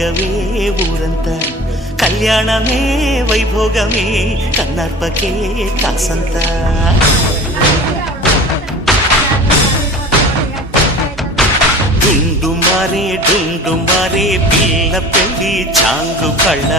వేగవే ఊరంతా కళ్యాణమే వైభోగమే కన్నార్పకే కాసంత డుండు మారే పిల్ల పెళ్ళి చాంగు కళ్ళ